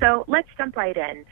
So let's jump right in.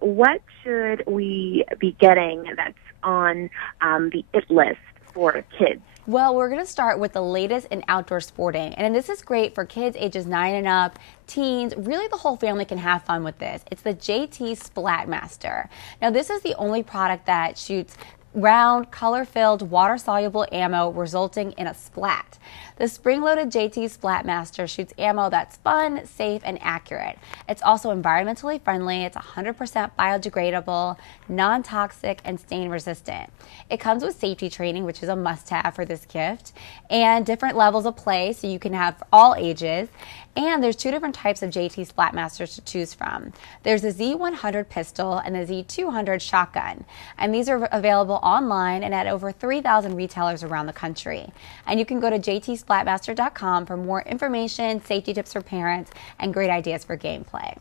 What should we be getting that's on the it list for kids? Well, we're going to start with the latest in outdoor sporting. And this is great for kids ages 9 and up, teens. Really, the whole family can have fun with this. It's the JT Splatmaster. Now, this is the only product that shoots round, color-filled, water-soluble ammo resulting in a splat. The spring-loaded JT Splatmaster shoots ammo that's fun, safe, and accurate. It's also environmentally friendly. It's 100% biodegradable, non-toxic, and stain-resistant. It comes with safety training, which is a must-have for this gift, and different levels of play, so you can have all ages. And there's two different types of JT Splatmasters to choose from. There's the Z100 pistol and the Z200 shotgun. And these are available online and at over 3,000 retailers around the country. And you can go to jtsplatmaster.com for more information, safety tips for parents, and great ideas for gameplay.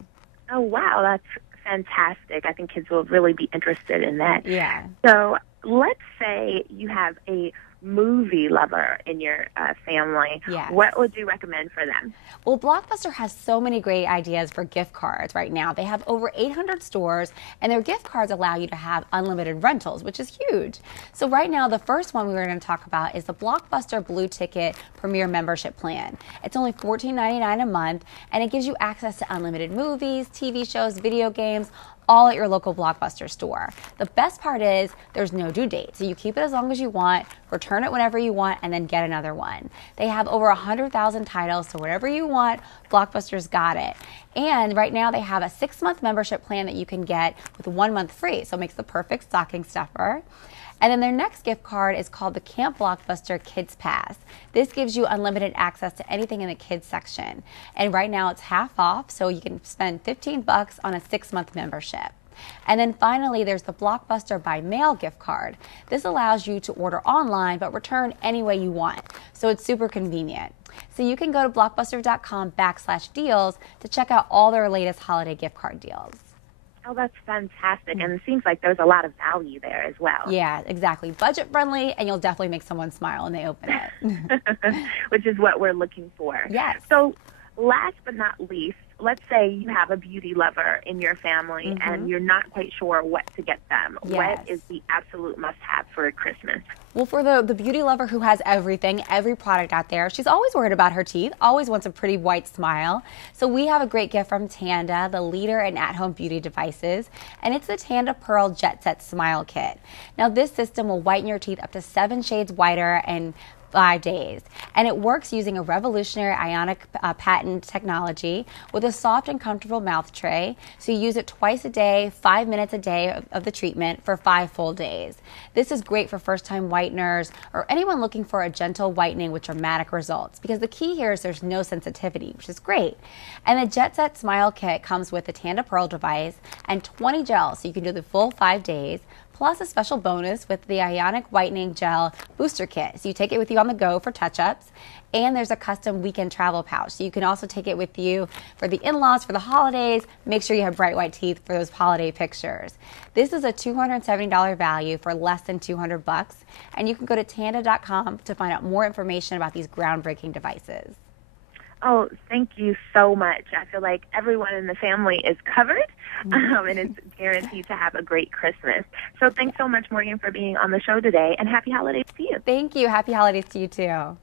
Oh, wow, that's fantastic. I think kids will really be interested in that. Yeah. So let's say you have a movie lover in your family. Yes. What would you recommend for them? Well, Blockbuster has so many great ideas for gift cards right now. They have over 800 stores, and their gift cards allow you to have unlimited rentals, which is huge. So right now, the first one we're going to talk about is the Blockbuster Blue Ticket Premier Membership Plan. It's only $14.99 a month, and it gives you access to unlimited movies, TV shows, video games, all at your local Blockbuster store. The best part is there's no due date, so you keep it as long as you want, return it whenever you want, and then get another one. They have over 100,000 titles, so whatever you want, Blockbuster's got it. And right now they have a 6-month membership plan that you can get with 1 month free, so it makes the perfect stocking stuffer. And then their next gift card is called the Camp Blockbuster Kids Pass. This gives you unlimited access to anything in the kids section. And right now it's half off, so you can spend $15 on a 6-month membership. And then finally, there's the Blockbuster by Mail gift card. This allows you to order online but return any way you want. So it's super convenient. So you can go to blockbuster.com/deals to check out all their latest holiday gift card deals. Oh, that's fantastic. And it seems like there's a lot of value there as well. Yeah, exactly. Budget friendly, and you'll definitely make someone smile when they open it. Which is what we're looking for. Yes. So last but not least, let's say you have a beauty lover in your family and you're not quite sure what to get them. Yes. What is the absolute must-have for Christmas? Well, for the beauty lover who has everything, every product out there, she's always worried about her teeth, always wants a pretty white smile. So we have a great gift from Tanda, the leader in at-home beauty devices, and it's the Tanda Pearl Jet Set Smile Kit. Now, this system will whiten your teeth up to 7 shades whiter and 5 days. And it works using a revolutionary ionic patent technology with a soft and comfortable mouth tray. So you use it twice a day, 5 minutes a day of the treatment for 5 full days. This is great for first-time whiteners or anyone looking for a gentle whitening with dramatic results, because the key here is there's no sensitivity, which is great. And the Jet Set Smile Kit comes with the Tanda Pearl device and 20 gels, so you can do the full 5 days, plus a special bonus with the Ionic Whitening Gel Booster Kit. So you take it with you on the go for touch-ups, and there's a custom weekend travel pouch. So you can also take it with you for the in-laws, for the holidays. Make sure you have bright white teeth for those holiday pictures. This is a $270 value for less than $200, and you can go to Tanda.com to find out more information about these groundbreaking devices. Oh, thank you so much. I feel like everyone in the family is covered, and it's guaranteed to have a great Christmas. So thanks so much, Morgan, for being on the show today, and happy holidays to you. Thank you. Happy holidays to you, too.